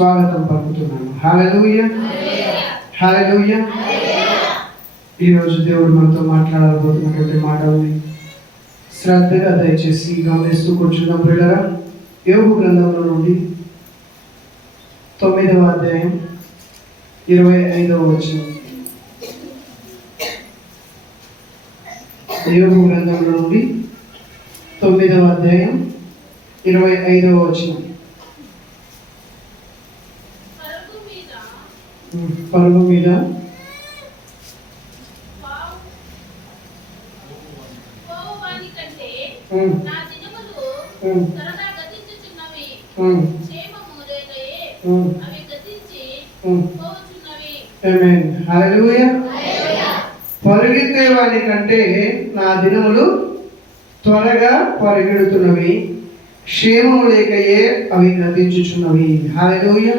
స్వాగతం పలుకుతున్నాను. హల్లెలూయా, హల్లెలూయా. ఈరోజు దేవుడు మనతో మాట్లాడబోతున్నటువంటి మాటల్ని శ్రద్ధగా దయచేసి గమనిస్తూ కూర్చున్న ప్రియులారా, యోబు గ్రంథంలో నుండి 9వ అధ్యాయం 25వ వచనం. యోబు గ్రంథంలో నుండి 9వ అధ్యాయం 25వ వచనం. పరుగు మీద పరిగెత్తే వాని కంటే నా దినములు త్వరగా పరిగెడుతున్నవి, క్షేమము లేకయే అవి గతించుచున్నవి. హల్లెలూయా.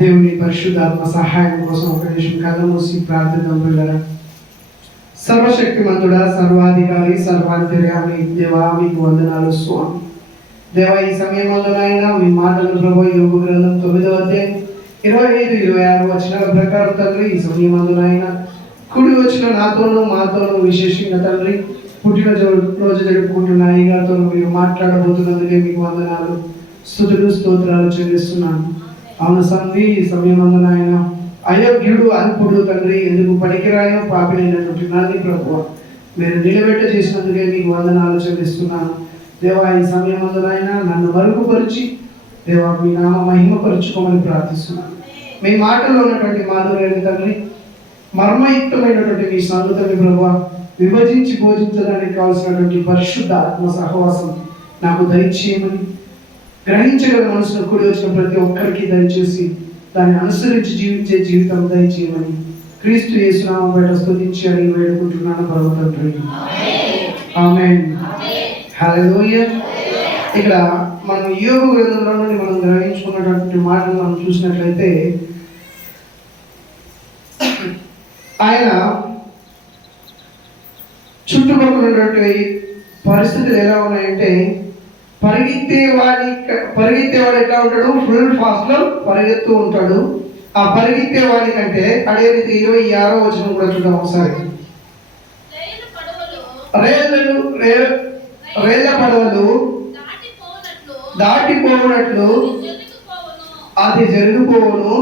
దేవుని పరిశుద్ధాత్మ సహాయం కోసం ఒక నిమిషం కళ్ళు మూసి ప్రార్థిద్దాం ప్రియులారా. సర్వశక్తిమంతుడా, సర్వాధికారి, సర్వాంతర్యామి దేవా, మీకు వందనాలు స్వామి. దేవా, ఈ సమయమందునైనా మీ మాటలు ప్రభు యోబు గ్రంథం 9వ అధ్యాయం 25-26 వచనాల ప్రకారం తండ్రి, ఈ సమయమందునైనా కుడి వచ్చిన నాతోనూ మాతోనూ విశేషంగా తండ్రి పుట్టిన రోజు జరుపుకుంటున్న అయ్యగారితో మీరు మాట్లాడబోతున్నందుకే మీకు వందనాలు, స్తుతులు, స్తోత్రాలు చెల్లిస్తున్నాను. అవును సంధి, ఈ సమయమందునైనా అయోగ్యుడు, అల్పుడు తండ్రి, ఎందుకు పనికిరాయో పాపినైనటువంటి నన్ను ప్రభువా మీరు నిలబెట్ట చేసినందుకే మీకు వందనాలు చెల్లిస్తున్నాను. దేవా, ఈ సమయమందునైనా నన్ను మరుగుపరిచి దేవా మీ నామ మహిమపరుచుకోమని ప్రార్థిస్తున్నాను. మీ మాటలో ఉన్నటువంటి మాధుర్యాన్ని తండ్రి, మర్మయుక్తమైనటువంటి మీ సంగతుల్ని ప్రభువా విభజించి బోధించడానికి కావాల్సినటువంటి పరిశుద్ధ ఆత్మ సహవాసం నాకు దయచేయమని, గ్రహించగల మనసును కూడి వచ్చిన ప్రతి ఒక్కరికి దయచేసి దాన్ని అనుసరించి జీవించే జీవితం దయచేయమని క్రీస్తు యేసు నామమున బయట స్తుతించి అడిగి వేడుకుంటున్నాను పరమ తండ్రి. ఆమేన్. హల్లెలూయా. ఇక్కడ మనం యోబు గ్రంథంలో నుండి మనం గ్రహించుకున్నటువంటి మాటలు మనం చూసినట్లయితే, ఆయన చుట్టుపక్కల ఉన్నటువంటి పరిస్థితులు ఎలా ఉన్నాయంటే, పరిగెత్తేవాడు ఎట్లా ఉంటాడు, ఫుల్ ఫాస్ట్ లో పరిగెత్తూ ఉంటాడు. ఆ పరిగెత్తేవాడి కంటే అదే రీతి 26వ వచనం కూడా చూద్దాం ఒకసారి. రేళ్ల పడవలు దాటిపోవునట్లు అది జరిగిపోవును,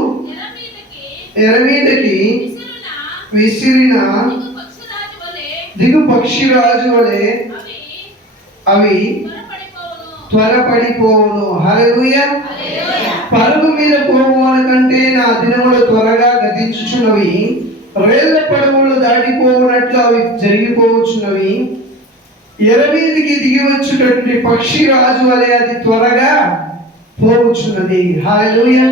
ఎర మీదకి విసిరిన దిగు పక్షిరాజు వలె అవి త్వరపడిపోవును. హల్లెలూయా. పరుగు మీద పోవుల కంటే నా దినములు త్వరగా గతించుచున్నవి, రేళ్ల పడవలు దాటిపోవునట్లు అవి జరిగిపోవచ్చున్నవి, ఎర మీదికి దిగి వచ్చేటటువంటి పక్షి రాజు వలె అది త్వరగా పోవచ్చున్నది. హల్లెలూయా,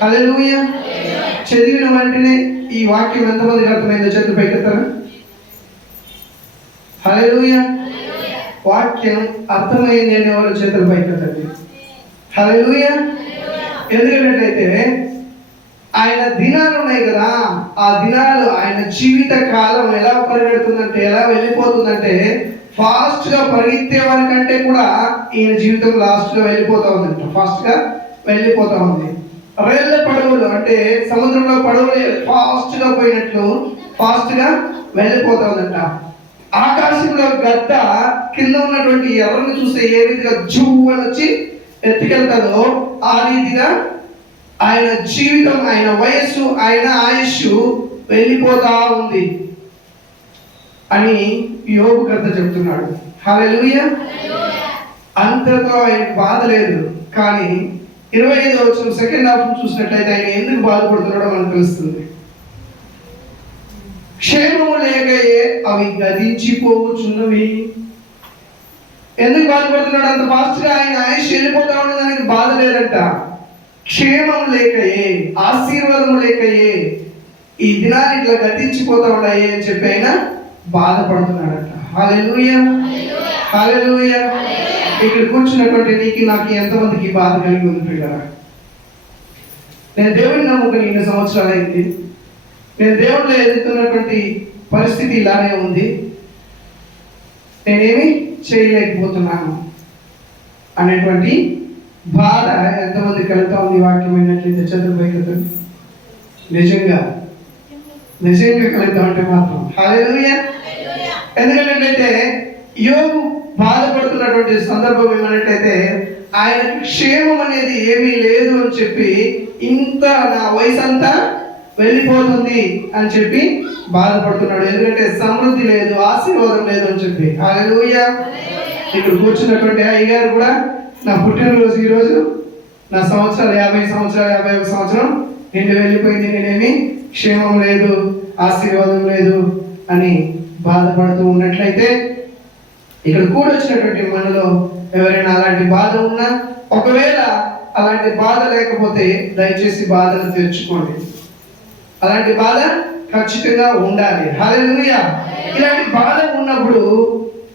హల్లెలూయా. చదివిన వెంటనే ఈ వాక్యం ఎంతమందికి అర్థమైందో చేతులు పైకెత్తారా? హల్లెలూయా. వాక్యం అర్థమైంది అనే వాళ్ళు చేతులు పైకెత్తండి. హల్లెలూయా. ఎందుకంటే ఆయన దినాలు ఉన్నాయి కదా, ఆ దినాలు ఆయన జీవిత కాలం ఎలా పరిగెడుతుందంటే, ఎలా వెళ్ళిపోతుందంటే, ఫాస్ట్ గా పరిగెత్తే వారి కంటే కూడా ఈయన జీవితం లాస్ట్ గా వెళ్ళిపోతా ఉందంట, ఫాస్ట్ గా వెళ్ళిపోతా ఉంది. రైళ్ల పడవలు అంటే సముద్రంలో పడవలు ఫాస్ట్ గా పోయినట్లు ఫాస్ట్ గా వెళ్ళిపోతా ఉందంట. ఆకాశంలో గద్ద కింద ఉన్నటువంటి ఎర్రని చూస్తే ఏ రీతిగా జూ అని వచ్చి ఎత్తుకెళ్తాదో ఆ రీతిగా ఆయన జీవితం, ఆయన వయస్సు, ఆయన ఆయుష్ వెళ్ళిపోతా ఉంది అని యోబు కర్త చెప్తున్నాడు. హల్లెలూయా. అంతతో ఆయన బాధ లేదు, కానీ 25వ వచనం సెకండ్ హాఫ్ చూసినట్లయితే ఆయన ఎందుకు బాధపడుతున్నాడో మనకు తెలుస్తుంది. క్షేమము లేకయే అవి గతించిపోవచ్చున్నవి. ఎందుకు బాధపడుతున్నాడు అంత ఫాస్ట్ గా? ఆయన ఆయుష్ వెళ్ళిపోతా ఉండడానికి బాధ లేదంట. క్షేమం లేకయే, ఆశీర్వాదం లేకయే ఈ దినాన్ని ఇట్లా గతించిపోతా ఉన్నాయి అని చెప్పి ఆయన బాధపడుతున్నాడట. హల్లెలూయా, హల్లెలూయా. ఇక్కడ కూర్చున్నటువంటి నీకు నాకు ఎంతమందికి బాధ కలిగి ఉంది పిల్లరా? నేను దేవుడిని నమ్ముకుని 2 సంవత్సరాలు అయింది, నేను దేవుడిలో ఎదుగుతున్నటువంటి పరిస్థితి ఇలానే ఉంది, నేనేమి చేయలేకపోతున్నాను అనేటువంటి బాధ ఎంతమందికి కలుగుతా ఉంది వాక్యం అయినట్లయితే చదువుపైకి నిజంగా కలుగుతా ఉంటే మాత్రం హల్లెలూయా. ఎందుకంటే యోబు బాధపడుతున్నటువంటి సందర్భం ఏమన్నట్లయితే ఆయనకి క్షేమం అనేది ఏమీ లేదు అని చెప్పి, ఇంత నా వయసు అంతా వెళ్ళిపోతుంది అని చెప్పి బాధపడుతున్నాడు. ఎందుకంటే సమృద్ధి లేదు, ఆశీర్వాదం లేదు అని చెప్పి. హల్లెలూయా. ఇక్కడ కూర్చున్నటువంటి అయ్యగారు కూడా నా పుట్టినరోజు ఈరోజు, నా సంవత్సరాలు 50 సంవత్సరాలు 51 సంవత్సరం నిండు వెళ్ళిపోయింది, నేనేమి క్షేమం లేదు, ఆశీర్వాదం లేదు అని బాధపడుతూ ఉన్నట్లయితే, ఇక్కడ కూడొచ్చినటువంటి మనలో ఎవరైనా అలాంటి బాధ ఉన్నా, ఒకవేళ అలాంటి బాధ లేకపోతే దయచేసి బాధను తెచ్చుకోండి. అలాంటి బాధ ఖచ్చితంగా ఉండాలి. హల్లెలూయా. ఇలాంటి బాధ ఉన్నప్పుడు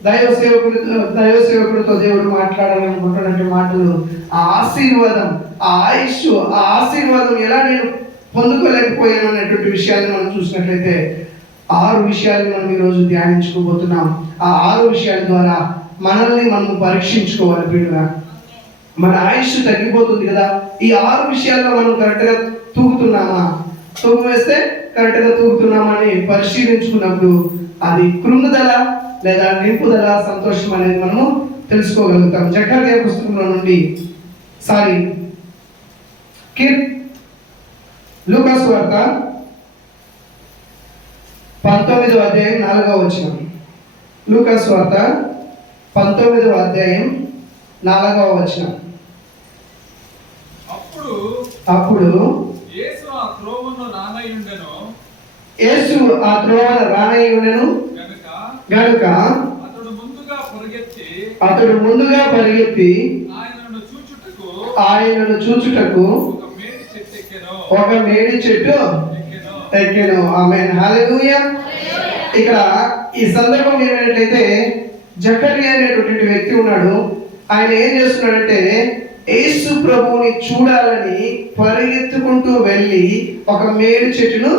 దైవ సేవకుడితో దేవుడు మాట్లాడాలనుకుంటున్నటువంటి మాటలు, ఆ ఆశీర్వాదం, ఆ ఆయుష్, ఆ ఆశీర్వాదం ఎలా నేను పొందుకోలేకపోయాను అన్నటువంటి విషయాన్ని మనం చూసినట్లయితే 6 విషయాలు మనం ఈరోజు ధ్యానించుకోబోతున్నాం. ఆ 6 విషయాల ద్వారా మనల్ని మనం పరీక్షించుకోవాలి. ప్రియులుగా, మన ఆయుష్ తగ్గిపోతుంది కదా, ఈ 6 విషయాల్లో మనం కరెక్ట్గా తూగుతున్నామా, తూగు వేస్తే కరెక్ట్గా తూగుతున్నామా అని పరిశీలించుకున్నప్పుడు అది కృంగుదల లేదా నింపుదల, సంతోషం అనేది మనము తెలుసుకోగలుగుతాం. జకర్యా పుస్తకంలో నుండి లూకా సువార్త 19వ అధ్యాయం 4వ వచనం. లూకా సువార్త 19వ అధ్యాయం 4వ వచనం. అప్పుడు యేసు ఆ త్రోవను రానయ్యుండెను గనుక అతడు ముందుగా పరిగెత్తి ఆయనను చూచుటకు ఒక మేడి చెట్టు ఎక్కెను. ఆమేన్. హల్లెలూయా. ఇక్కడ ఈ సందర్భం ఏమైనట్లయితే, జకర్యా అనేటువంటి వ్యక్తి ఉన్నాడు. ఆయన ఏం చేస్తున్నాడంటే యేసు ప్రభువుని చూడాలని పరిగెత్తుకుంటూ వెళ్ళి ఒక మేడి చెట్టును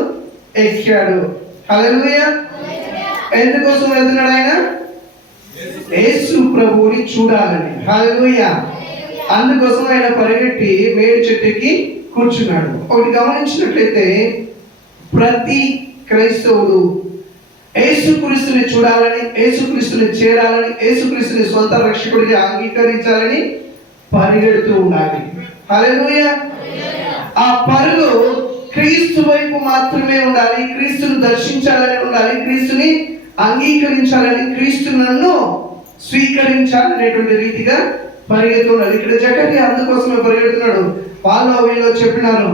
ఎక్కాడు. హల్లెలూయా. ఎందుకోసం వెళ్తున్నాడు ఆయన? యేసు ప్రభువుని చూడాలని. హల్లెలూయా. అందుకోసం ఆయన పరిగెట్టి మేడి చెట్టుకి కూర్చున్నాడు. ఒకటి గమనించినట్లయితే, ప్రతి క్రైస్తవుడు యేసుక్రీస్తుని చూడాలని, యేసుక్రీస్తుని చేరాలని, యేసుక్రీస్తుని సొంత రక్షకుడిగా అంగీకరించాలని పరిగెడుతూ ఉండాలి. హల్లెలూయా. ఆ పరుగు క్రీస్తు వైపు మాత్రమే ఉండాలి, క్రీస్తును దర్శించాలని ఉండాలి, క్రీస్తుని అంగీకరించాలని, క్రీస్తును స్వీకరించాలనేటువంటి రీతిగా పరిగెత్తున్నాడు. ఇక్కడ జకర్యా అందుకోసమే పరిగెడుతున్నాడు. వాళ్ళు వీళ్ళు చెప్పినారు,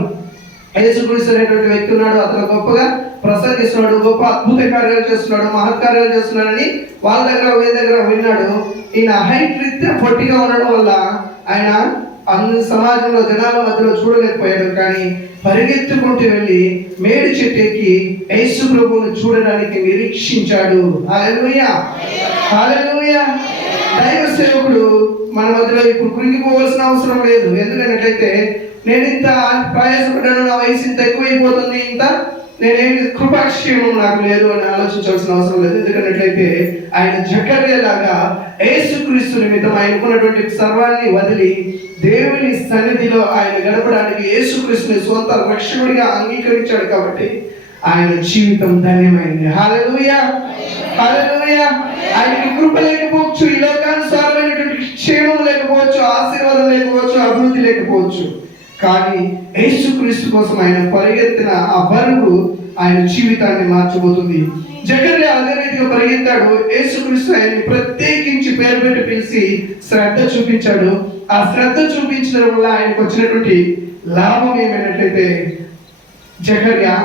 యేసుక్రీస్తు అనేటువంటి వ్యక్తి ఉన్నాడు, అతను గొప్పగా ప్రసంగిస్తున్నాడు, గొప్ప అద్భుత కార్యాలు చేస్తున్నాడు, మహత్కార్యాలు చేస్తున్నాడని వాళ్ళ దగ్గర విన్నాడు. ఈయన హైట్ రీత్యా పొట్టిగా ఉండడం వల్ల ఆయన అన్ని సమాజంలో జనాల మధ్యలో చూడలేకపోయాడు. కానీ పరిగెత్తుకుంటూ వెళ్ళి మేడి చెట్టు ఎక్కి యేసు ప్రభువును చూడడానికి నిరీక్షించాడు. హల్లెలూయా. హల్లెలూయా. దైవ సేవకుడు మన మధ్యలో ఇప్పుడు కృంగిపోవాల్సిన అవసరం లేదు. ఎందుకంటే నేను ఇంత ప్రయాసపడ్డాను, నా వయసు ఇంత ఎక్కువైపోతుంది, నేనేమి కృపాక్షేమం నాకు లేదు అని ఆలోచించాల్సిన అవసరం లేదు. ఎందుకంటే ఆయన జకర్యా లాగా యేసుక్రీస్తు నిమిత్తం ఆయనకున్నటువంటి సర్వాన్ని వదిలి దేవుని సన్నిధిలో ఆయన గడపడానికి యేసుక్రీస్తుని సొంత రక్షకుడిగా అంగీకరించాడు. కాబట్టి ఆయన జీవితం ధన్యమైంది. హల్లెలూయా. హల్లెలూయా. ఆయనకి కృప లేకపోవచ్చు, ఈ లోకానుసారమైనటువంటి క్షేమం లేకపోవచ్చు, ఆశీర్వాదం లేకపోవచ్చు, అభివృద్ధి లేకపోవచ్చు, కానీ యేసుక్రీస్తు కోసం ఆయన పరిగెత్తిన ఆ పరుగు ఆయన జీవితాన్ని మార్చబోతుంది. జకర్యా అదే రీతిగా పరిగెత్తాడు. యేసుక్రీస్తు ఆయన్ని ప్రత్యేకించి పేరు పెట్టి పిలిచి శ్రద్ధ చూపించాడు. ఆ శ్రద్ధ చూపించడం వల్ల ఆయనకు వచ్చినటువంటి లాభం ఏమైనట్లయితే, జకర్యా,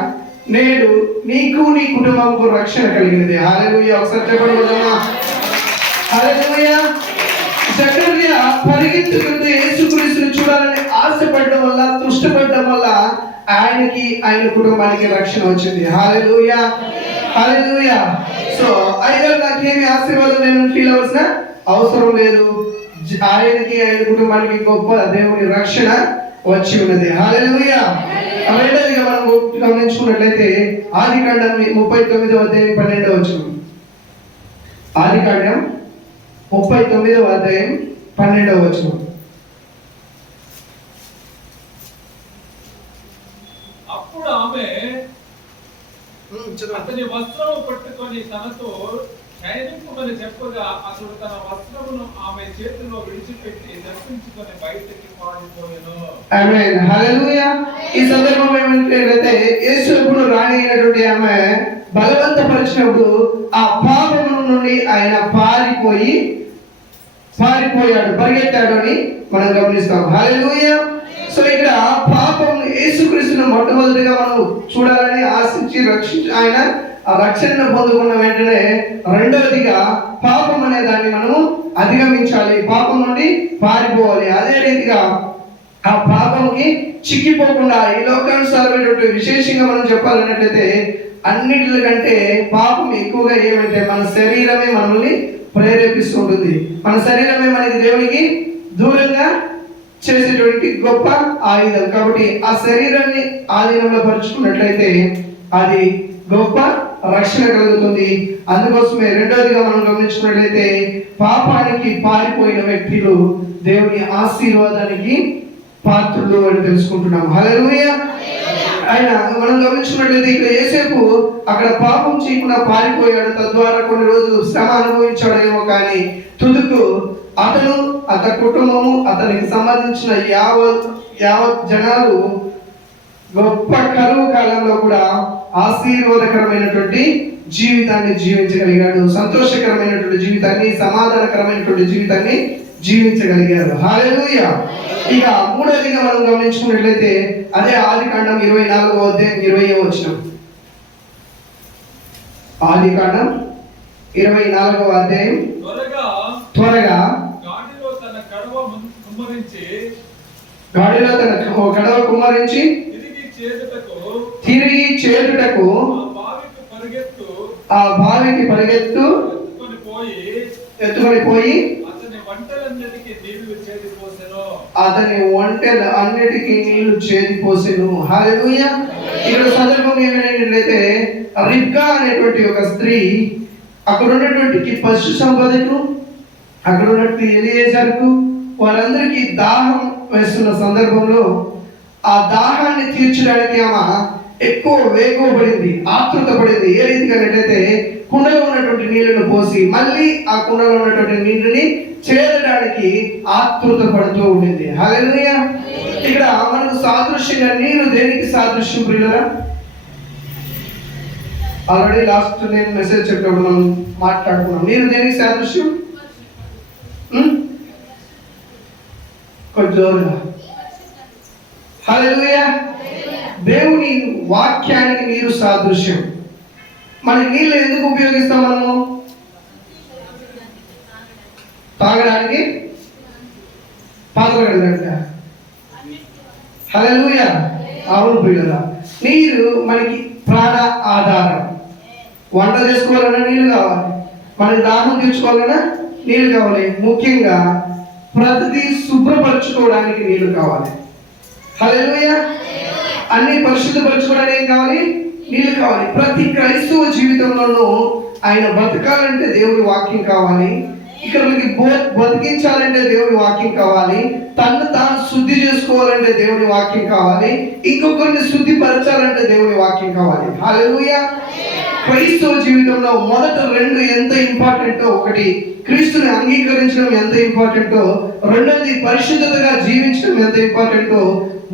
నేడు నీకు నీ కుటుంబంకు రక్షణ కలిగినది. హల్లెలూయా. ఒకసారి చెప్పండి. హల్లెలూయా. జకర్యా పరిగెత్తుకుంటూ యేసుక్రీస్తుని చూడాలని ఆశపడడం వల్ల, తుష్టపడడం వల్ల ఆయనకి, ఆయన కుటుంబానికి రక్షణ వచ్చింది. హల్లెలూయా. హల్లెలూయా. సో అయ్యో నాకేమి ఆశీర్వాదం నేను ఫీల్ అవ్వాల్సిన అవసరం లేదు. ఆయనకి, ఆయన కుటుంబానికి గొప్ప దేవుని రక్షణ వచ్చి ఉన్నది. హల్లెలూయా. రెండోదిగా మనం గమనించుకున్నట్లయితే ఆదికాండం 39వ అధ్యాయం 12వ వచనం. ఆదికాండం 39వ అధ్యాయం 12వ వచనం. అప్పుడు ఆమె అతని వస్త్రము పట్టుకొని తనతో శయనింపమని చెప్పగా అతడు తన వస్త్రమును ఆమె చేతిలో విడిచిపెట్టి దర్శించుకొని బయటికి పారిపోయెను. ఆమేన్, హల్లెలూయా. ఈ సందర్భంలో ఏమంటే యేసును రాణి అయినటువంటి ఆమె బలవంతపరిచినప్పుడు ఆ పాపము నుండి ఆయన పారిపోయాడు, పరిగెత్తాడు అని మనం గమనిస్తాం. హల్లెలూయా. సో ఇక్కడ పాపం యేసుక్రీస్తును మొట్టమొదటిగా మనం చూడాలని ఆశించి ఆయన ఆ రక్షణను పొందుకున్న వెంటనే రెండవదిగా పాపం అనే దాన్ని మనము అధిగమించాలి, పాపం నుండి పారిపోవాలి. అదే రీతిగా ఆ పాపంకి చిక్కిపోకుండా ఈ లోకానుసారమైనటువంటి విశేషంగా మనం చెప్పాలన్నట్లయితే అన్నిటికంటే పాపం ఎక్కువగా ఏమంటే మన శరీరమే మనల్ని ప్రేరేపిస్తూ ఉంటుంది. మన శరీరమే మనకి దేవునికి దూరంగా చేసేటువంటి గొప్ప ఆయుధం. కాబట్టి ఆ శరీరాన్ని ఆధీనంలో పరుచుకున్నట్లయితే అది గొప్ప రక్షణ కలుగుతుంది. అందుకోసమే రెండవదిగా మనం గమనించుకున్నట్లయితే పాపానికి పారిపోయిన వ్యక్తులు దేవుని ఆశీర్వాదానికి పాత్రులు అని తెలుసుకుంటున్నాం. హల్లెలూయా. ఆయన మనం గమనించుకున్నట్లయితే ఇక్కడ యేసేపు అక్కడ పాపం చేయకుండా పారిపోయాడు, తద్వారా కొన్ని రోజులు శ్రమ అనుభవించాడేమో, కానీ తుదుకు అతను అతని కుటుంబము అతనికి సంబంధించిన యావత్ జనాలు గొప్ప కరువు కాలంలో కూడా ఆశీర్వాదకరమైనటువంటి జీవితాన్ని జీవించగలిగాడు, సంతోషకరమైనటువంటి జీవితాన్ని, సమాధానకరమైనటువంటి జీవితాన్ని జీవించగలిగారు. హల్లెలూయా. ఇక మూడవదిగా మనం గమనించుకున్నట్లయితే అదే ఆదికాండం 24వ అధ్యాయం 20వ వచనం. ఆదికాండం 24వ అధ్యాయం త్వరగా గాడిలో తన కడవ కుమ్మరించి తిరిగి చేరుటకు ఆ బావికి పరిగెత్తు ఎత్తుకొని పోయి అతని ఒంటెల అన్నిటికీ నీళ్లు చేదిపోసెను. హల్లెలూయా. ఇక్కడ సందర్భం ఏమైనట్లయితే రిబ్కా అనేటువంటి ఒక స్త్రీ అక్కడ ఉన్నటువంటి పశు సంపదకు, అక్కడ ఉన్నటువంటి ఎలియేజరుకు, వారందరికీ దాహం వేస్తున్న సందర్భంలో ఆ దాహాన్ని తీర్చడానికి ఆమె ఎక్కువ వేగపడింది, ఆతృత పడింది. ఏ రీతిగా అంటే కుండలో ఉన్నటువంటి నీళ్లను పోసి మళ్ళీ ఆ కుండలో ఉన్నటువంటి నీళ్ళని చేరడానికి ఆతృత పడుతూ ఉండింది. హల్లెలూయా. ఇక్కడ మనకు సాదృశ్యంగా నీరు దేనికి సాదృశ్యం ప్రియులరా? ఆల్రెడీ లాస్ట్ నేను మెసేజ్ చెప్పినప్పుడు మనం మాట్లాడుకున్నాం. నీరు దేనికి సాదృశ్యం? కొంచెం జోరుగా. హల్లెలూయా. దేవుని వాక్యానికి నీరు సాదృశ్యం. మనకి నీళ్ళు ఎందుకు ఉపయోగిస్తాం? మనము తాగడానికి, పాత్రలు కడగడానికి. హల్లెలూయా. అవును ప్రియులరా, నీరు మనకి ప్రాణ ఆధారం. వంట చేసుకోవాలన్నా నీళ్ళు కావాలి, మనకి దాహం తీర్చుకోవాలన్నా నీళ్ళు కావాలి, ముఖ్యంగా ప్రతిదీ శుభ్రపరచుకోవడానికి నీళ్ళు కావాలి. హల్లెలూయా. అన్ని పరిశుద్ధపరచుకోవడానికి ఏం కావాలి? నీళ్ళు కావాలి. ప్రతి క్రైస్తవ జీవితంలోనూ ఆయన బతకాలంటే దేవుని వాక్యం కావాలి, ఇతరులకి బతికించాలంటే దేవుని వాక్యం కావాలి, తను తాను శుద్ధి చేసుకోవాలంటే దేవుని వాక్యం కావాలి, ఇంకొకరిని శుద్ధి పరచాలంటే దేవుని వాక్యం కావాలి. హల్లెలూయా. క్రైస్తవ జీవితంలో మొదట రెండు ఎంత ఇంపార్టెంటో, ఒకటి క్రీస్తుని అంగీకరించడం ఎంత ఇంపార్టెంటో, రెండోది పరిశుద్ధతగా జీవించడం ఎంత ఇంపార్టెంటో,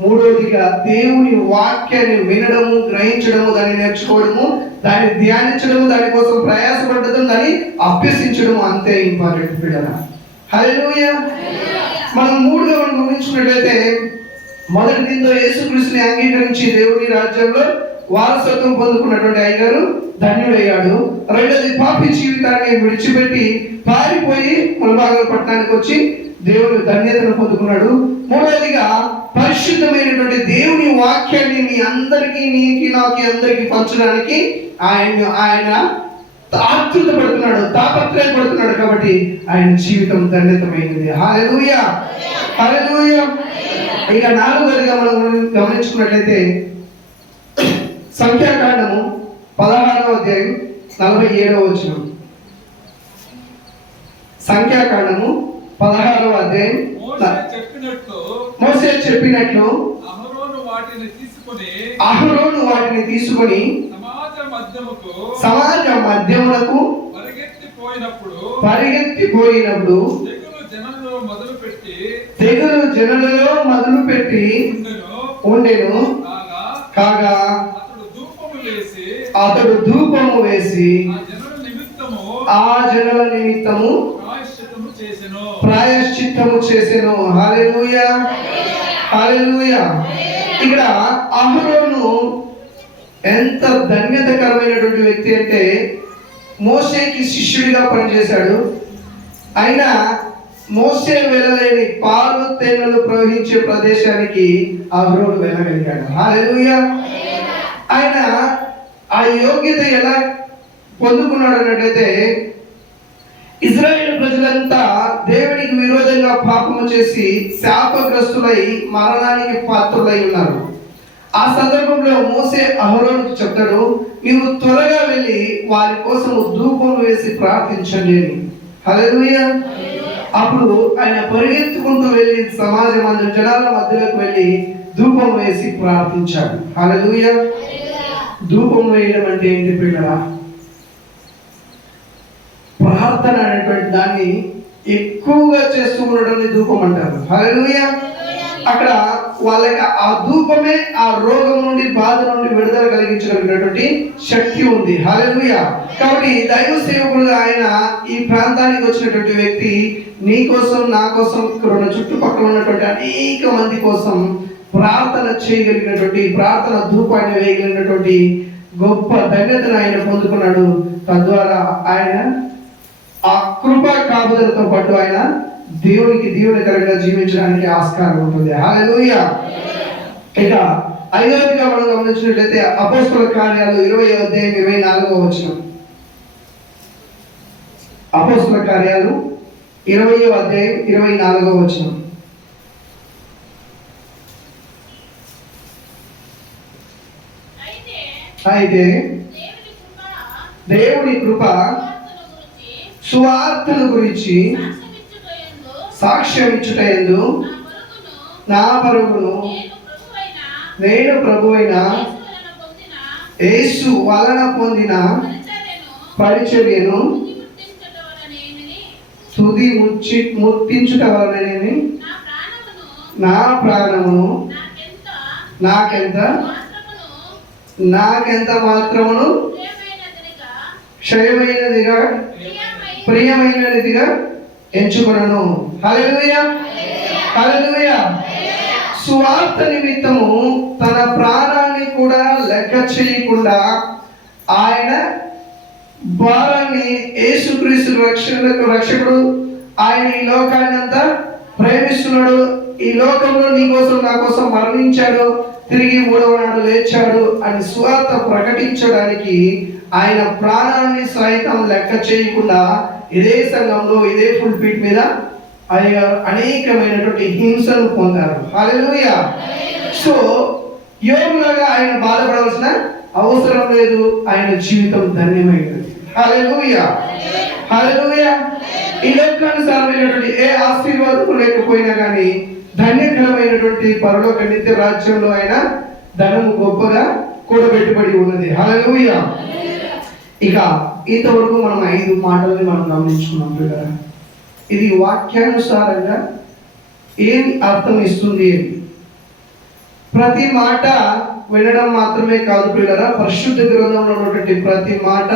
మూడోదిగా దేవుని వాక్యాన్ని వినడము, గ్రహించడము, దాన్ని నేర్చుకోవడము, దాన్ని ధ్యానించడము, దానికోసం ప్రయాసపడడం, దాన్ని అభ్యసించడము అంతే ఇంపార్టెంట్ బిడ్డరా. హల్లెలూయా. మనం మూడుగా గమనించుకున్నట్లయితే మొదటి దీంతో యేసుక్రీస్తుని అంగీకరించి దేవుని రాజ్యంలో వారసత్వం పొందుకున్నటువంటి అయ్యగారు ధన్యుడయ్యాడు. రెండోది పాపి జీవితాన్ని విడిచిపెట్టి పారిపోయి ములబాగల పట్టణానికి వచ్చి దేవుని ధన్యతను పొందుకున్నాడు. మూడవదిగా పరిశుద్ధమైనటువంటి దేవుని వాక్యాన్ని మీ అందరికీ, నీకి, నాకు, అందరికీ పంచడానికి ఆయన ఆతృత పడుతున్నాడు, తాపత్రయం పడుతున్నాడు. కాబట్టి ఆయన జీవితం ధన్యతమైనది. హల్లెలూయా. హల్లెలూయా. ఇక నాలుగవదిగా మనం గమనించుకున్నట్లయితే సంఖ్యాకాండము 16వ అధ్యాయం 47వ వచనం. సంఖ్యాకాండము 16వ అధ్యాయం. మోషే చెప్పినట్లు వాటిని తీసుకొని సమాజ మధ్యమునకు పరిగెత్తిపోయినప్పుడు తెగులు జనులలో మొదలుపెట్టి ఉండెను. కాగా అతడు ధూపము వేసి ఆ జనుల నిమిత్తము ప్రాయశ్చిత్తము చేసెను. హల్లెలూయా, హల్లెలూయా. ఇక్కడ అహరోను ఎంత ధన్యతకరమైనటువంటి వ్యక్తి అంటే, మోషేకి శిష్యుడిగా పనిచేశాడు. అయినా మోషే వెళ్ళలేని పాలు తేనెలు ప్రవహించే ప్రదేశానికి అహరోను వెళ్ళగలిగాడు. హల్లెలూయా. ఆయన ఆ యోగ్యత ఎలా పొందుకున్నాడు అన్నట్లయితే, ఇజ్రాయేల్ ప్రజలంతా దేవునికి విరోధంగా పాపము చేసి శాపగ్రస్తులై మరణానికి పాత్రులై ఉన్నారు. ఆ సందర్భంలో మోసే అహరోనుకు చెప్తాడు, నీవు త్వరగా వెళ్ళి వారి కోసం ధూపం వేసి ప్రార్థించండి అని. హల్లెలూయా. అప్పుడు ఆయన పరిగెత్తుకుంటూ వెళ్ళి సమాజ మందిర జనాల మధ్యలోకి వెళ్ళి ధూపం వేసి ప్రార్థించాడు. హల్లెలూయా. ధూపం వేయడం అంటే ఏంటి పిల్లరా? ప్రార్థన అనేటువంటి దాన్ని ఎక్కువగా చేస్తూ ఉండడం ధూపం అంటారు. హల్లెలూయా. అక్కడ వాళ్ళకి ఆ ధూపమే ఆ రోగం నుండి, బాధ నుండి విడుదల కలిగించగలిగినటువంటి శక్తి ఉంది. హల్లెలూయా. కాబట్టి దైవ సేవకుడుగా ఆయన ఈ ప్రాంతానికి వచ్చినటువంటి వ్యక్తి నీ కోసం, నా కోసం, ఇక్కడ ఉన్న చుట్టుపక్కల ఉన్నటువంటి అనేక మంది కోసం ప్రార్థన చేయగలిగినటువంటి, ప్రార్థన ధూపాన్ని వేయగలిగినటువంటి గొప్ప ధన్యతను ఆయన పొందుకున్నాడు. తద్వారా ఆయన ఆ కృపా కాపుదలతో పాటు ఆయన దేవునికి దీవెనకరంగా జీవించడానికి ఆస్కారం ఉంటుంది. హల్లెలూయా. ఇక ఐదవదిగా మనం గమనించినట్లయితే అపోస్తలుల కార్యాలు 20వ అధ్యాయం 24వ వచనం. అపోస్తలుల కార్యాలు 20వ అధ్యాయం 24వ వచనం. అయితే దేవుని కృప సువార్తను గురించి సాక్ష్యం ఇచ్చుటయందు నా పరుగును నేను ప్రభువైన యేసు వలన పొందిన పరిచర్యను తుది ముట్టించుట వలనని నా ప్రాణమును నాకెంత మాత్రమును క్షయమైనదిగా ప్రియమైనదిగా ఎంచుకొనను. హల్లెలూయా, హల్లెలూయా. సువార్త నిమిత్తము తన ప్రాణాన్ని కూడా లెక్క చేయకుండా ఆయన భారాన్ని, యేసుక్రీస్తు రక్షకుడు ఆయన ఈ లోకాన్ని అంతా ప్రేమిస్తున్నాడు. ఈ లోకంలో నీ కోసం, నా కోసం మరణించాడు, తిరిగి మూడవ నాడు లేచాడు అని సువార్త ప్రకటించడానికి ఆయన ప్రాణాన్ని సైతం లెక్క చేయకుండా ఇదే సంఘంలో, ఇదే పుల్పిట్ మీద ఆయన అనేకమైనటువంటి హింసను పొందారు. హల్లెలూయా. సో యోగులాగా ఆయన బాధపడవలసిన అవసరం లేదు. ఆయన జీవితం ధన్యమైనది. హల్లెలూయా, హల్లెలూయా. ఈ లోకానుసారమైనటువంటి ఏ ఆశీర్వాదం లేకపోయినా కానీ ధన్యకరమైనటువంటి పరలోక నిత్య రాజ్యంలో ఆయన ధనము గొప్పగా కూడబెట్టుబడి ఉన్నది. హల్లెలూయా. ఇక ఇంతవరకు మనం 5 మాటల్ని మనం గమనించుకున్నాం కదా. ఇది వాక్యానుసారంగా ఏమి అర్థం ఇస్తుంది? ప్రతి మాట వినడం మాత్రమే కాదు పిల్లరా, పరిశుద్ధ గ్రంథంలో ఉన్నటువంటి ప్రతి మాట,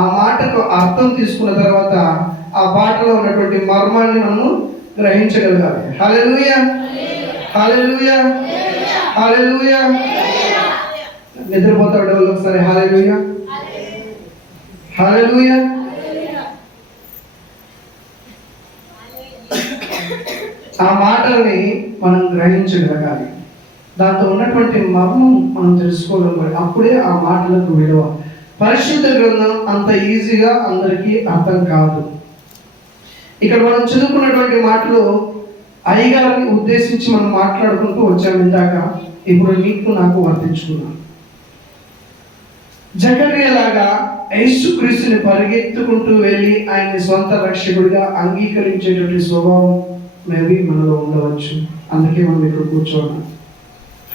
ఆ మాటకు అర్థం తీసుకున్న తర్వాత ఆ పాటలో ఉన్నటువంటి మర్మాన్ని మనము గ్రహించగలగాలి. హల్లెలూయా, హల్లెలూయా, హల్లెలూయా. నిద్రపోతాడు వాళ్ళు ఒకసారి. హల్లెలూయా, హల్లెలూయా. ఆ మాటల్ని మనం గ్రహించగలగాలి. దాంతో ఉన్నటువంటి మర్మం మనం తెలుసుకోగలగాలి. అప్పుడే ఆ మాటలకు విలువ. పరిశుద్ధ గ్రంథం అంత ఈజీగా అందరికీ అర్థం కాదు. ఇక్కడ మనం చదువుకున్నటువంటి మాటలు అయ్యగారిని ఉద్దేశించి మనం మాట్లాడుకుంటూ వచ్చాము ఇందాక. ఇప్పుడు నీకు నాకు వర్తించుకున్నాం. జకర్యా లాగా యేసుక్రీస్తుని పరిగెత్తుకుంటూ వెళ్ళి ఆయన్ని సొంత రక్షకుడిగా అంగీకరించేటువంటి స్వభావం మేబీ మనలో ఉండవచ్చు. అందుకే మనం ఇక్కడ కూర్చోన్నాం.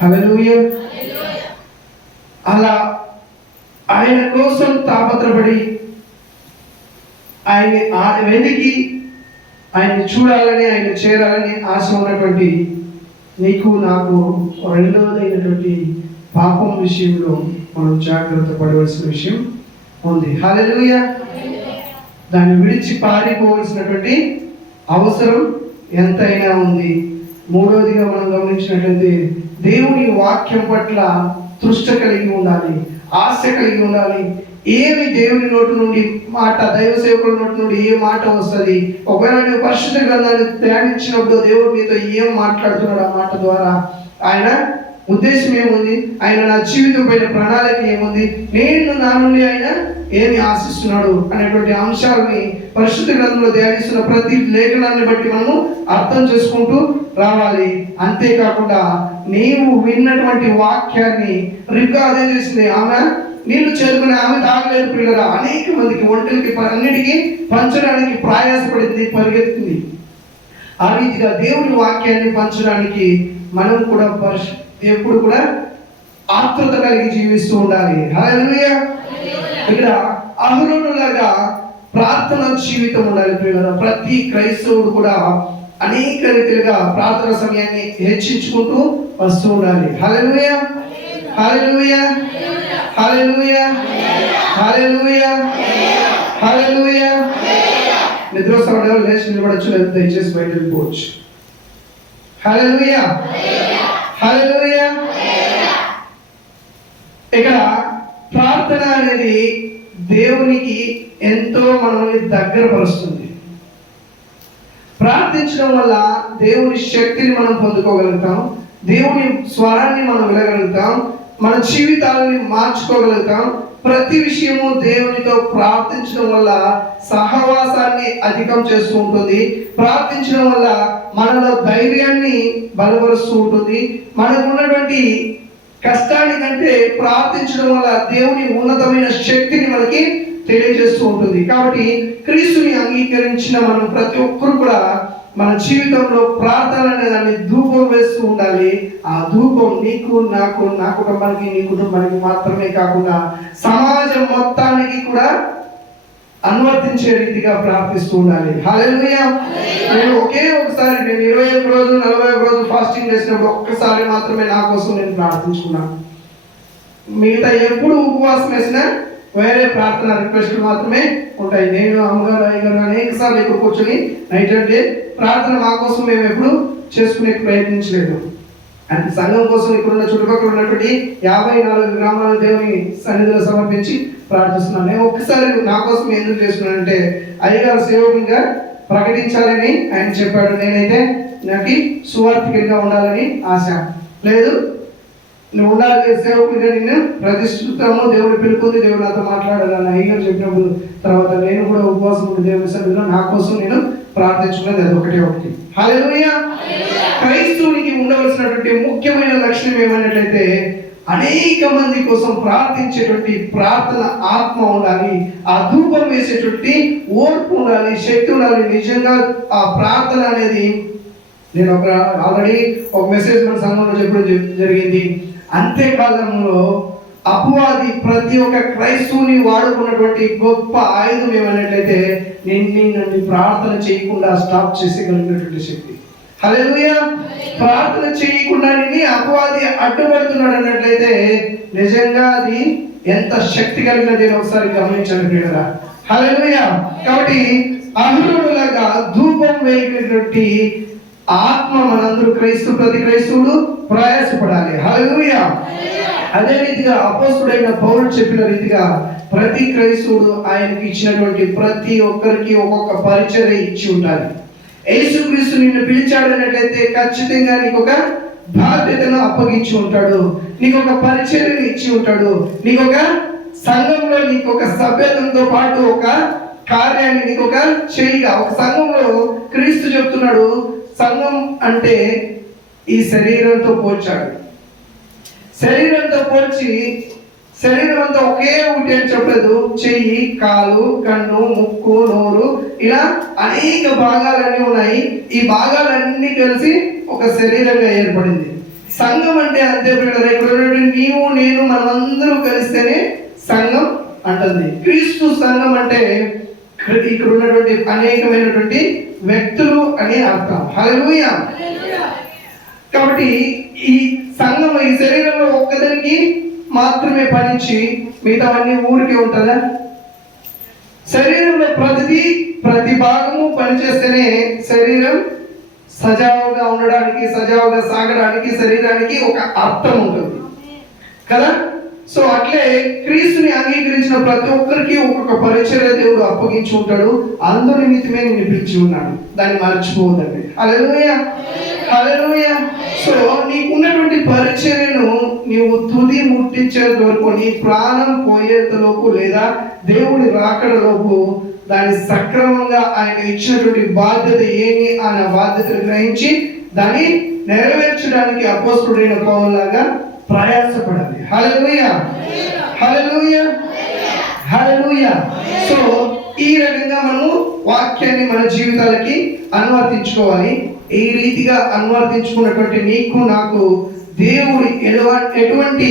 హల్లెలూయా. అలా ఆయన కోసం తాపత్రపడి ఆయన వెతికి ఆయన్ని చూడాలని, ఆయన చేరాలని ఆశ ఉన్నటువంటి నీకు నాకు రెండవదైనటువంటి పాపం విషయంలో మనం జాగ్రత్త పడవలసిన విషయం ఉంది. హల్లెలూయా. దాన్ని విడిచి పారిపోవలసినటువంటి అవసరం ఎంతైనా ఉంది. మూడవదిగా మనం గమనించినట్లయితే దేవుని వాక్యం పట్ల తృష్ట కలిగి ఉండాలి, ఆశ కలిగి ఉండాలి. ఏమి దేవుని నోటి నుండి మాట, దైవ సేవకుల నోటి నుండి ఏ మాట వస్తుంది, ఒకవేళ నువ్వు పరిశుద్ధ గ్రంథాన్ని ధ్యానించినప్పుడు దేవుడు నీతో ఏం మాట్లాడుతున్నాడు, ఆ మాట ద్వారా ఆయన ఉద్దేశం ఏముంది, ఆయన నా జీవితం పైన ప్రణాళిక ఏముంది, నేను నా నుండి ఆయన ఏమి ఆశిస్తున్నాడు అనేటువంటి అంశాలని పరిశుద్ధ గ్రంథంలో ధ్యానిస్తున్న ప్రతి లేఖనాన్ని బట్టి మనము అర్థం చేసుకుంటూ రావాలి. అంతేకాకుండా నీవు విన్నటువంటి వాక్యాన్ని రిబ్కా అదే చేసింది. ఆమె నీళ్లు చేరుకుని ఆమె తాగలేదు పిల్లరా, అనేక మందికి ఒంటరికి అన్నిటికీ పంచడానికి ప్రయాసపడింది, పరిగెత్తింది. ఆ రీతిగా దేవుని వాక్యాన్ని పంచడానికి మనం కూడా ఎప్పుడు కూడా ఆత్రుత కలిగి జీవిస్తూ ఉండాలి. హల్లెలూయా. ఇక్కడ అహరోనులాగా ప్రార్థన జీవితం ఉండాలి పిల్లరా. ప్రతి క్రైస్తవుడు కూడా అనేక రీతిలుగా ప్రార్థన సమయాన్ని హెచ్చించుకుంటూ వస్తూ ఉండాలి. హల్లెలూయా, హల్లెలూయా, హల్లెలూయా, హల్లెలూయా, హల్లెలూయా. నిద్రవస్తాడు, లేచి నిలబడచ్చు, లేదా దయచేసి బయట వెళ్ళిపోవచ్చు. హల్లెలూయా, హల్లెలూయా. ఇక్కడ ప్రార్థన అనేది దేవునికి ఎంతో మనల్ని దగ్గర పరుస్తుంది. ప్రార్థించడం వల్ల దేవుని శక్తిని మనం పొందుకోగలుగుతాం, దేవుని స్వరాన్ని మనం వినగలుగుతాం, మన జీవితాలని మార్చుకోగలుగుతాం. ప్రతి విషయము దేవునితో ప్రార్థించడం వల్ల సహవాసాన్ని అధికం చేస్తూ ఉంటుంది. ప్రార్థించడం వల్ల మనలో ధైర్యాన్ని బలపరుస్తూ ఉంటుంది. మనకు ఉన్నటువంటి కష్టానికంటే ప్రార్థించడం వల్ల దేవుని ఉన్నతమైన శక్తిని మనకి తెలియజేస్తూ ఉంటుంది. కాబట్టి క్రీస్తుని అంగీకరించిన మనం ప్రతి ఒక్కరు కూడా మన జీవితంలో ప్రార్థన అనే దాన్ని ధూపం వేస్తూ ఉండాలి. ఆ ధూపం నీకు నాకు, నా కుటుంబానికి, నీ కుటుంబానికి మాత్రమే కాకుండా సమాజం మొత్తానికి కూడా అనువర్తించే రీతిగా ప్రార్థిస్తూ ఉండాలి. హల్లెలూయా. నేను ఒకసారి 21 రోజులు 41 రోజులు ఫాస్టింగ్ చేసినప్పుడు ఒక్కసారి మాత్రమే నా కోసం నేను ప్రార్థించుకున్నాను. మిగతా ఎప్పుడు ఉపవాసం వేసినా వేరే ప్రార్థన రిక్వెస్ట్లు మాత్రమే ఉంటాయి. నేను, అమ్మగారు, అయ్యగారు అనేక సార్లు ఇక్కడ కూర్చొని నైట్ అండ్ డే ప్రార్థన మా కోసం మేము ఎప్పుడు చేసుకునే ప్రయత్నించలేదు. అంటే సంఘం కోసం ఇక్కడున్న చుట్టుపక్కల ఉన్నటువంటి 54 గ్రామాల దేవుని సన్నిధిలో సమర్పించి ప్రార్థిస్తున్నాను. నేను ఒక్కసారి నా కోసం ఎందుకు చేస్తున్నానంటే అయ్యగారు సేవకునిగా ప్రకటించాలని ఆయన చెప్పాడు. నేనైతే నాకు సువార్థికంగా ఉండాలని ఆశ లేదు. నువ్వు ఉండాలి సేవకునిగా, నిన్ను ప్రతిష్ఠితాము, దేవుడు పిలుపుంది, దేవుడు నాతో మాట్లాడాలని అయ్యగారు చెప్పినప్పుడు తర్వాత నేను కూడా ఉపవాసం ఉండి దేవుని సన్నిధిలో నా కోసం నేను ప్రార్థించుకున్నది అది ఒకటి. హల్లెలూయా. క్రైస్తవునికి ఉండవలసినటువంటి ముఖ్యమైన లక్షణం ఏమన్నట్లయితే అనేక మంది కోసం ప్రార్థించేటువంటి ప్రార్థన ఆత్మ ఉండాలి, ఆ ధూపం వేసేటువంటి ఓర్పు ఉండాలి, శక్తి ఉండాలి. నిజంగా ఆ ప్రార్థన అనేది నేను ఆల్రెడీ ఒక మెసేజ్ మన సంఘంలో చెప్పడం జరిగింది. అంత్యకాలంలో అపవాది ప్రతి ఒక్క క్రైస్తవుని వాడుకున్నటువంటి గొప్ప ఆయుధం ఏమన్నట్లయితే నిన్ను ప్రార్థన చేయకుండా స్టాప్ చేసేయగలిగినటువంటి శక్తి. హల్లెలూయా. ప్రార్థన చేయకుండా నిన్ను అపవాది అడ్డుపడుతున్నాడు అన్నట్లయితే నిజంగా అది ఎంత శక్తి కలిగినది ఒకసారి గమనించండి ప్రియులారా. హల్లెలూయా. కాబట్టి అహరోనులాగా ధూపం వేయటువంటి ఆత్మ మనందరూ ప్రతి క్రైస్తవుడు ప్రయాసపడాలి. హల్లెలూయా. అదే రీతిగా అపోస్తుడైన పౌలుడు చెప్పిన రీతిగా ప్రతి క్రైస్తవుడు ఆయనకి ఇచ్చినటువంటి ప్రతి ఒక్కరికి ఒక్కొక్క పరిచర్య ఇచ్చి ఉండాలి. యేసుక్రీస్తు నిన్ను పిలిచాడన్నట్లయితే ఖచ్చితంగా నీకు ఒక బాధ్యతను అప్పగించి ఉంటాడు, నీకు ఒక పరిచర్యను ఇచ్చి ఉంటాడు, నీకు ఒక సంఘంలో నీకు ఒక సభ్యత్వంతో పాటు ఒక కార్యాన్ని నీకు ఒక చేయిగా. ఒక సంఘంలో క్రీస్తు చెప్తున్నాడు, సంఘం అంటే ఈ శరీరంతో పోల్చాడు. శరీరంతో పోల్చి శరీరం అంతా ఒకే ఒకటి అని చెప్పలేదు. చెయ్యి, కాలు, కన్ను, ముక్కు, నోరు, ఇలా అనేక భాగాలన్నీ ఉన్నాయి. ఈ భాగాలన్నీ కలిసి ఒక శరీరంగా ఏర్పడింది. సంఘం అంటే అంతే పిల్లలు. ఇక్కడ ఉన్నటువంటి నీవు నేను మనమందరూ కలిస్తేనే సంఘం అంటుంది. క్రీస్తు సంఘం అంటే ఇక్కడ ఉన్నటువంటి అనేకమైనటువంటి వ్యక్తులు అనే అర్థం. హల్లెలూయా. కాబట్టి ఈ సంఘం ఈ శరీరంలో ఒక్కదానికి మాత్రమే పనిచి మిగతావన్నీ ఊరికే ఉంటుందా? శరీరంలో ప్రతి భాగము పనిచేస్తేనే శరీరం సజావుగా ఉండడానికి, సజావుగా సాగడానికి శరీరానికి ఒక అర్థం ఉంటుంది కదా. సో అట్లే క్రీస్తుని అంగీకరించిన ప్రతి ఒక్కరికి ఒక్కొక్క పరిచర్య దేవుడు అప్పగించి ఉంటాడు. అందు నిమిత్తమే నేను పిలిచి ఉన్నాడు, దాన్ని మర్చిపోవద్దండి. హల్లెలూయా, హల్లెలూయా. సో నీకున్నటువంటి పరిచర్యను నీవు తుది ముట్టించేంత వరకు, నీ ప్రాణం పోయేంతలోపు లేదా దేవుడి రాకడలోపు దాన్ని సక్రమంగా ఆయన ఇచ్చినటువంటి బాధ్యత ఏమి అన్న బాధ్యతను గ్రహించి దాన్ని నెరవేర్చడానికి అపోస్తలుడైన పౌలులాగా ప్రయాసపడాలి. హల్లెలూయా, హల్లెలూయా, హల్లెలూయా. సో ఈ రకంగా మనము వాక్యాన్ని మన జీవితాలకి అనువర్తించుకోవాలి. ఈ రీతిగా అనువర్తించుకున్నటువంటి నీకు నాకు దేవుడు ఎటువంటి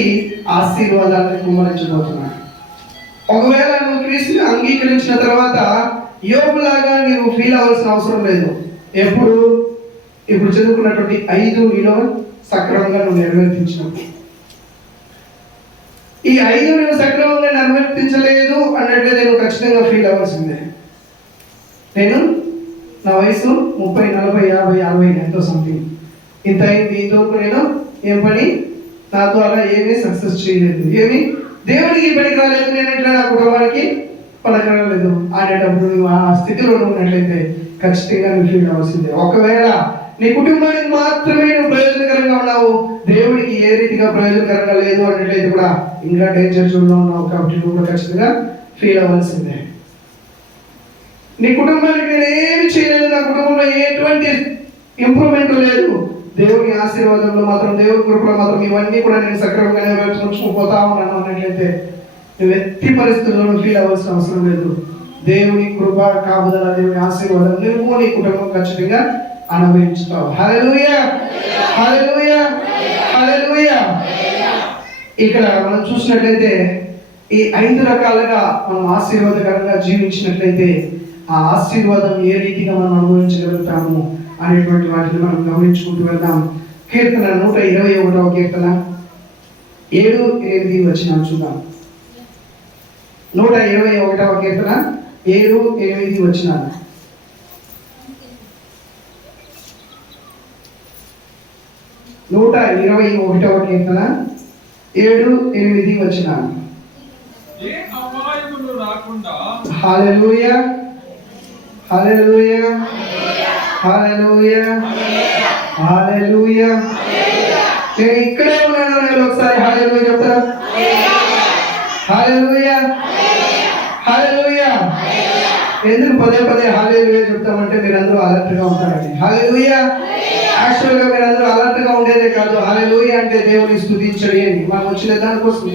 ఆశీర్వాదాలను కుమ్మరించబోతున్నాడు. ఒకవేళ నువ్వు క్రీస్తుని అంగీకరించిన తర్వాత యోబులాగా నీవు ఫీల్ అవ్వాల్సిన అవసరం లేదు. ఇప్పుడు చదువుకున్నటువంటి 5 విలువ సక్రమంగా నువ్వు నెరవేర్తించినప్పుడు, ఈ 5 నువ్వు సక్రమంగా నెరవేర్తించలేదు అన్నట్లయితే నువ్వు ఖచ్చితంగా ఫీల్ అవ్వాల్సిందే. నేను నా వయసు 30, 40, 50, 60 ఎంతో సంథింగ్ ఇంత అయింది. ఇంతవరకు నేను ఏం పని నా ద్వారా ఏమీ సక్సెస్ చేయలేదు, ఏమి దేవుడికి పనికి రాలేదు, నేను ఎట్లా నా కుటుంబానికి పలకరాలేదు అనేటప్పుడు నువ్వు ఆ స్థితిలో ఉన్నట్లయితే ఖచ్చితంగా నువ్వు ఫీల్ అవ్వాల్సిందే. ఒకవేళ నీ కుటుంబానికి మాత్రమే నువ్వు ప్రయోజనకరంగా ఉన్నావు, దేవుడికి ఏ రీతిగా ప్రయోజనకరంగా లేదు అన్నట్లయితే కూడా ఇంకా డేంజర్ జోన్లో ఉన్నావు. కాబట్టి నువ్వు కూడా ఖచ్చితంగా ఫీల్ అవ్వాల్సిందే. నీ కుటుంబానికి నేను ఏమి చేయలేదు, నా కుటుంబంలో ఎటువంటి ఇంప్రూవ్మెంట్ లేదు, దేవుని ఆశీర్వాదంలో మాత్రం, దేవుని కృపలో మాత్రం ఇవన్నీ కూడా నేను సక్రమంగా నెరవేర్చుకుంటూ ఉన్నాను అన్నట్లయితే నువ్వు ఎట్టి పరిస్థితుల్లో ఫీల్ అవ్వాల్సిన అవసరం లేదు. దేవుని కృప కాపుదల, దేవుని ఆశీర్వాదం నువ్వు నీ కుటుంబం ఖచ్చితంగా అనుభవించుతావు. హల్లెలూయా, హల్లెలూయా, హల్లెలూయా. ఇక్కడ మనం చూసినట్లయితే ఈ 5 రకాలుగా మనం ఆశీర్వాదకరంగా జీవించినట్లయితే ఆ ఆశీర్వాదం ఏ రీతిగా మనం అనుభవించగలుగుతాము అనేటువంటి వాటిని మనం గమనించుకుంటూ వెళ్దాం. కీర్తన 121వ కీర్తన 7, 8 వచనాలు చూద్దాం. 121వ కీర్తన 7, 8 వచనాలు. 121వ కీర్తన 7, 8 వచనాలు. ఏ అపాయములు రాకుండా. హల్లెలూయా, హల్లెలూయా, హల్లెలూయా, హల్లెలూయా. నేను ఇక్కడే ఉన్నాను, ఒకసారి హల్లెలూయా చెప్తారా? హల్లెలూయా, హల్లెలూయా. ఎందుకు పదే హల్లెలూయా చెప్తామంటే మీరందరూ అలర్ట్ గా ఉంటారండి. హల్లెలూయా యాక్చువల్ గా మీరందరూ అలర్ట్ గా ఉండేదే కాదు, హల్లెలూయా అంటే దేవుని స్తుతించడి అని మనం వచ్చిన దానికోసం.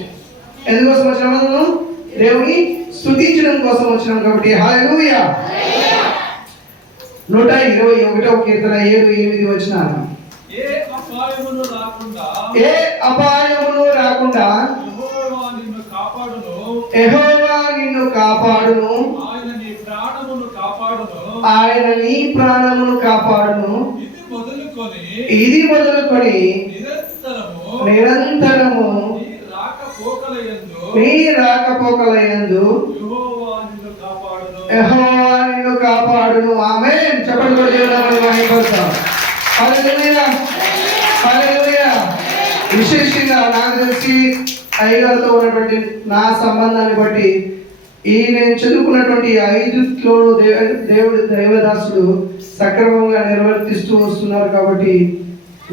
ఎందుకోసం వచ్చినాము? మనం దేవుని స్తుతించడం కోసం వచ్చినాం. కాబట్టి హల్లెలూయా. 121వ కీర్తన 7, 8 వచనాలు. ఏ అపాయములు రాకుండా. ఏ అపాయములు రాకుండా. యెహోవా నిన్ను కాపాడును. యెహోవా నిన్ను కాపాడును. ఆయన నీ ప్రాణమును కాపాడును. ఆయన నీ ప్రాణమును కాపాడును. ఇది మొదలుకొని నిరంతరము నీ రాకపోకలయందు యెహోవా నిన్ను కాపాడును. ఆమేన్. చెప్పండి కూడా దేవుని మహిమపడతాం. హల్లెలూయా, హల్లెలూయా. విశేషంగా నాకు తెలిసి అయ్యగారితో ఉన్నటువంటి నా సంబంధాన్ని బట్టి ఈ నేను చదువుకున్నటువంటి 5లోనూ దేవుడు దైవదాసుడు సక్రమంగా నిర్వర్తిస్తూ వస్తున్నారు. కాబట్టి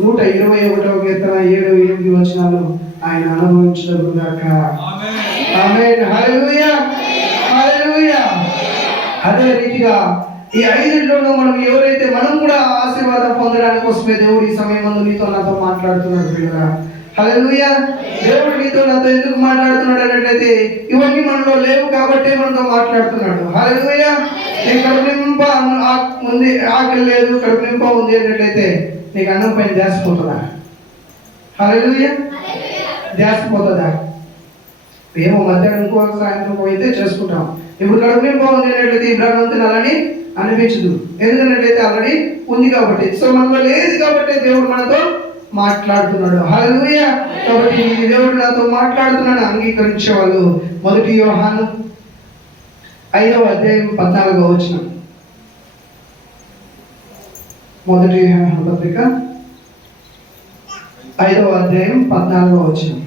121వ కీర్తన 7, 8 వచనాలు ఆయన అనుభవించదగుగాక. ఆమేన్. హల్లెలూయా, హల్లెలూయా. అదే రీతిగా ఈ 5లోనూ మనం కూడా ఆశీర్వాదం పొందడానికి కోసమే దేవుడు ఈ సమయం నీతో నాతో మాట్లాడుతున్నాడు పిల్లగా. హల్లెలూయా. దేవుడు నీతో నాతో ఎందుకు మాట్లాడుతున్నాడు అన్నట్లయితే ఇవన్నీ మనలో లేవు కాబట్టి మనతో మాట్లాడుతున్నాడు. హల్లెలూయా. నీకు కడుపు నింప ఉంది, ఆకలి లేదు, కడుపు నింప ఉంది అన్నట్లయితే నీకు అన్నం పైన ధ్యాసపోతున్నా. హల్లెలూయా. ధ్యాస పోతుందా? ఏమో మధ్యాహ్నం ఇంకో సాయంత్రం పోయితే చేసుకుంటాం. ఇప్పుడు కడుపు నింపు ఉండేటట్లయితే ఈ బ్రాహ్మణం తినాలని అనిపించదు. ఎందుకంటే ఆల్రెడీ ఉంది కాబట్టి. సో మనలో లేదు కాబట్టి దేవుడు మనతో మాట్లాడుతున్నాడు. హల్లెలూయా. కాబట్టి ఈ దేవుడు నాతో మాట్లాడుతున్నాడు అంగీకరించే వాళ్ళు 1 యోహాను 5వ అధ్యాయం 14వ వచనం. 1 యోహాను పత్రిక 5వ అధ్యాయం 14వ వచనం.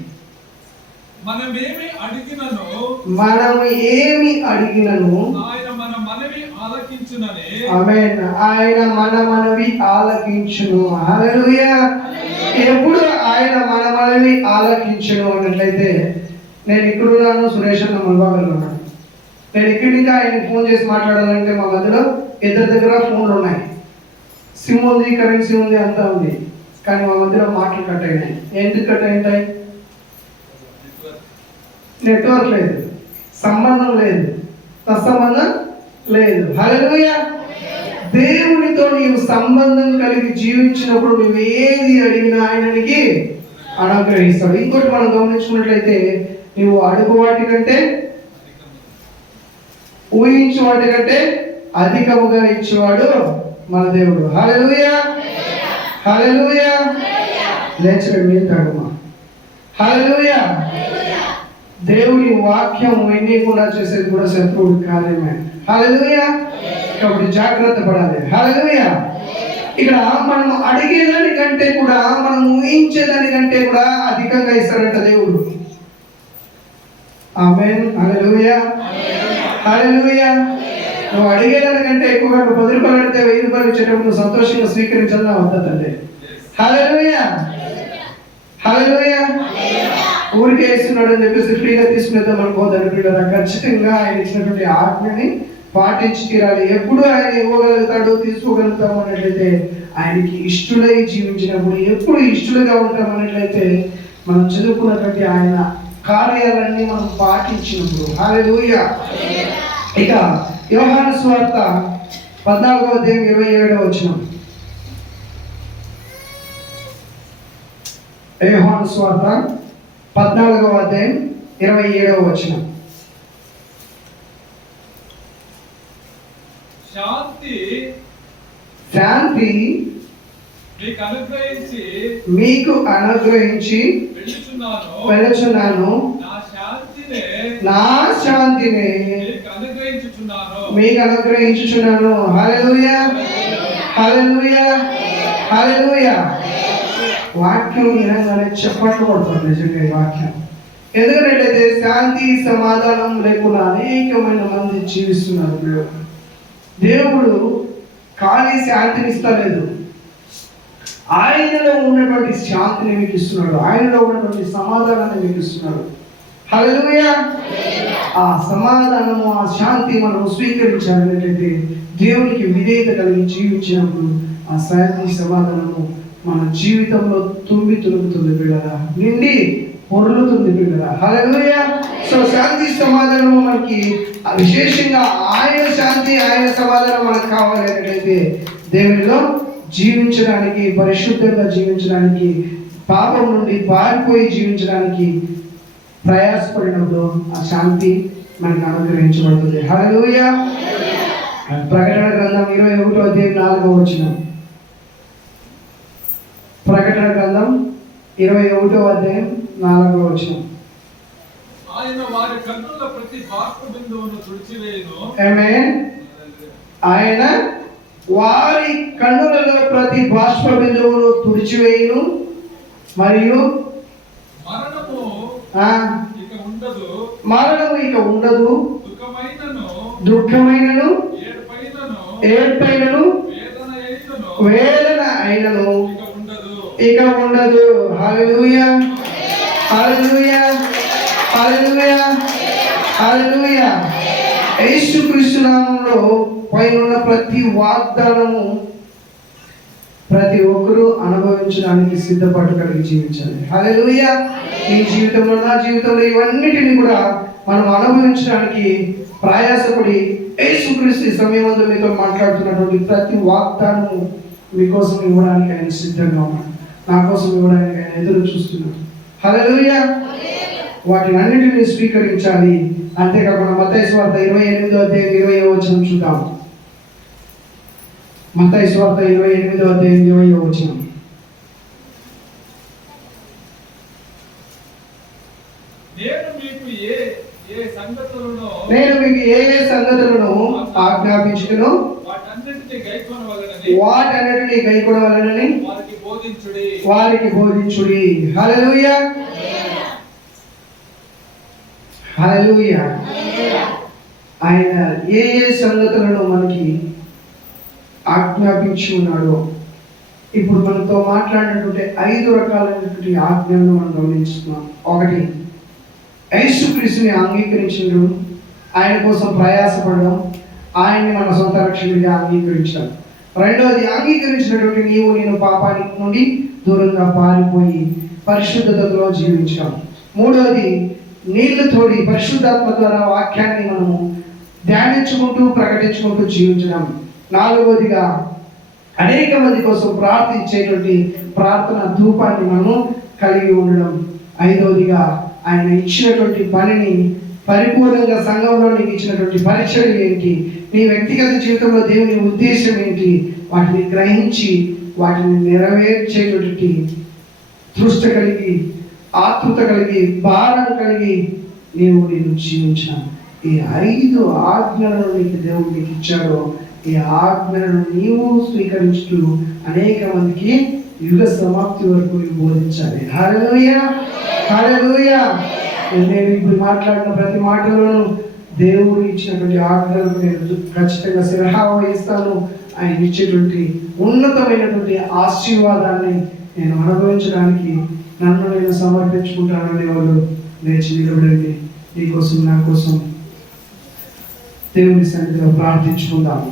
మనము ఏమి అడిగినను ఆయన మన మనవి ఆలకించునని. ఆమేన్. ఆయన మన మనవి ఆలకించును. హల్లెలూయా. ఎప్పుడు ఆయన మన మనవి ఆలకించును అన్నట్లయితే, నేను ఇక్కడున్నాను, సురేష్ అన్న ముల్బాగల్లో ఉన్నాడు. నేను ఇక్కడి నుంచి ఆయనకి ఫోన్ చేసి మాట్లాడాలంటే మా మధ్యలో ఇద్దరి దగ్గర ఫోన్లు ఉన్నాయి. సిమ్ ఉంది, కరెన్సీ ఉంది, అంతా ఉంది. కానీ మా మధ్యలో మాటలు కట్ అయినాయి. ఎందుకు కట్ అయింటాయి? నెట్వర్క్ లేదు, సంబంధం లేదు, సత్సంబంధం లేదు. హల్లెలూయా. దేవునితో నీవు సంబంధం కలిగి జీవించినప్పుడు నువ్వు ఏది అడిగినా ఆయననికి అనుగ్రహిస్తాడు. ఇంకోటి మనం గమనించుకున్నట్లయితే, నువ్వు అడుగు వాటి కంటే, ఊహించు వాటి కంటే అధికముగా ఇచ్చేవాడు మన దేవుడు. హల్లెలూయా. హల్లెలూయా. లేచండి మీరు తాగమా. హల్లెలూయా. దేవుని వాక్యం వినకుండా చేసేది కూడా శత్రువుడి కార్యమే. హల్లెలూయా. కాబట్టి జాగ్రత్త పడాలి. హల్లెలూయా. ఇక్కడ మనం అడిగేదానికంటే కూడా, మనం ఊహించేదానికంటే కూడా అధికంగా ఇస్తాడంట దేవుడు. ఆమేన్. హల్లెలూయా. హల్లెలూయా. నువ్వు అడిగేదానికంటే ఎక్కువగా నువ్వు 10 రూపాయలు అడిగితే 1000 రూపాయలు ఇచ్చేటప్పుడు నువ్వు సంతోషంగా స్వీకరించాలని వద్దండి. హల్లెలూయా. హల్లెలూయా. ఊరికే వేస్తున్నాడు అని చెప్పేసి ఫ్రీగా తీసుకునేద్దాం అనుకోవద్దని పిల్లలు. ఖచ్చితంగా ఆయన ఇచ్చినటువంటి ఆజ్ఞని పాటించి తీరాలి. ఎప్పుడు ఆయన ఇవ్వగలుగుతాడు, తీసుకోగలుగుతాం అన్నట్లయితే, ఆయనకి ఇష్టలై జీవించినప్పుడు, ఎప్పుడు ఇష్టలుగా ఉంటాం అన్నట్లయితే, మనం చదువుకున్నటువంటి ఆయన కార్యాలన్నీ మనం పాటించినప్పుడు. హల్లెలూయా. ఇక యోహాను సువార్త 14వ అధ్యాయం 27వ వచనం. యోహాను సువార్త 14వ అధ్యాయం 27వ వచనం. శాంతి మీకు అనుగ్రహించి వెళుచున్నాను, నా శాంతిని మీకు అనుగ్రహించుచున్నాను. హల్లెలూయా. హల్లెలూయా. హల్లెలూయా. వాక్యం వినగానే చెప్పట్లు కొడుతుంది నిజంగా ఈ వాక్యం. ఎందుకంటే శాంతి సమాధానం లేకుండా అనేకమైన మంది జీవిస్తున్నారు. దేవుడు ఖాళీ శాంతిని ఇస్తలేదు, ఆయనలో ఉన్నటువంటి శాంతిని మీకు ఇస్తున్నాడు, ఆయనలో ఉన్నటువంటి సమాధానాన్ని మీకు ఇస్తున్నాడు. హల్లెలూయా. ఆ సమాధానము, ఆ శాంతి మనం స్వీకరించాలనేటైతే, దేవునికి విధేయత కలిగి జీవించినప్పుడు ఆ శాంతి సమాధానము మన జీవితంలో తుంబి తులుపుతుంది పిల్లరా, నిండి పొర్లుతుంది పిల్లరా. హల్లెలూయా. సో శాంతి సమాధానము మనకి విశేషంగా ఆయన శాంతి, ఆయన సమాధానం మనకు కావాలనేటైతే, దేవునిలో జీవించడానికి, పరిశుద్ధంగా జీవించడానికి, పాపం నుండి పారిపోయి జీవించడానికి ప్రయాసపడినప్పుడు ఆ శాంతి మనకు అనుగ్రహించబడుతుంది. హల్లెలూయా. ప్రకటన గ్రంథం 21వ అధ్యాయం 4వ వచనం. ప్రకటన గ్రంథం 21వ అధ్యాయం 4వ వచనం. ఆయన వారి కన్నుల ప్రతి బాష్ప బిందువును తుడిచివేయును. ఆమేన్. ఆయన వారి కన్నులలో ప్రతి బాష్ప బిందువును తుడిచివేయును, మరియు మరణము ఇక ఉండదు, మరణము ఇక ఉండదు, దుఃఖమైనను ఏడ్పైనను వేదన అయినను ఇక ఉండదు. హల్లెలూయా. హల్లెలూయా. హల్లెలూయా. హల్లెలూయా. యేసుక్రీస్తు నామములో పైన ప్రతి వాగ్దానము ప్రతి ఒక్కరూ అనుభవించడానికి సిద్ధపాటు కలిగి జీవించాలి. హల్లెలూయా. నీ జీవితంలో, నా జీవితంలో ఇవన్నిటిని కూడా మనం అనుభవించడానికి ప్రయాసపడి యేసుక్రీస్తు ఈ సమయంలో మీతో మాట్లాడుతున్నటువంటి ప్రతి వాగ్దానము మీకోసం ఇవ్వడానికి ఆయన సిద్ధంగా ఉన్నాడు. నా కోసం ఇవ్వడానికి ఆయన ఎదురు చూస్తున్నాడు. హల్లెలూయా. వాటిని అన్నిటిని స్వీకరించాలి. అంతేకాకుండా మత్తయి సువార్త 28వ అధ్యాయం 20వ వచనం చూద్దాం. మత్తయి సువార్త 28వ అధ్యాయం 20వ వచనం. నేను మీకు ఏ ఏ సంగతులను ఆజ్ఞాపించుదునో వాటన్నిటిని గైకొనవలెనని వారికి బోధించుడి. హల్లెలూయా. హల్లెలూయా. ఆయన ఏ ఏ సంగతులను మనకి ఆజ్ఞాపించి ఉన్నాడో, ఇప్పుడు మనతో మాట్లాడినటువంటి 5 రకాలైనటువంటి ఆజ్ఞలను మనం గమనిస్తున్నాం. 1, యేసుక్రీస్తుని అంగీకరించడం, ఆయన కోసం ప్రయాసపడడం, ఆయన్ని మన సొంత రక్షకుడిగా అంగీకరించడం. 2వది, అంగీకరించినటువంటి నీవు నేను పాపానికి నుండి దూరంగా పారిపోయి పరిశుద్ధతలో జీవించడం. 3వది, నీళ్లు తోడి పరిశుద్ధాత్మ ద్వారా వాక్యాన్ని మనము ధ్యానించుకుంటూ ప్రకటించుకుంటూ జీవించడం. 4వదిగా, అనేక మంది కోసం ప్రార్థించేటువంటి ప్రార్థన ధూపాన్ని మనము కలిగి ఉండడం. 5వదిగా, ఆయన ఇచ్చినటువంటి పనిని పరిపూర్ణంగా సంఘంలో నీకు ఇచ్చినటువంటి పరిచయం ఏంటి, నీ వ్యక్తిగత జీవితంలో దేవుని ఉద్దేశం ఏంటి, వాటిని గ్రహించి వాటిని నెరవేర్చేటువంటి తృష్ట కలిగి, ఆతృత కలిగి, భారం కలిగి నేను జీవించాను. ఈ 5 ఆజ్ఞలను నీకు దేవుడు నీకు ఇచ్చాడో, ఈ ఆజ్ఞలను నీవు స్వీకరిస్తూ అనేక మందికి యుగ సమాప్తి వరకు నీవు బోధించాలి. హల్లెలూయా. హల్లెలూయా. నేను ఇప్పుడు మాట్లాడిన ప్రతి మాటలోనూ దేవుడు ఇచ్చినటువంటి ఆజ్ఞలను నేను ఖచ్చితంగా శిరహా వహిస్తాను. ఆయన ఇచ్చేటువంటి ఉన్నతమైనటువంటి ఆశీర్వాదాన్ని నేను అనుభవించడానికి నన్ను నేను సమర్పించుకుంటాననే వాళ్ళు లేచి నిలబడండి. నీ కోసం, నా కోసం దేవుని సన్నిధిలో ప్రార్థించుకుందాము.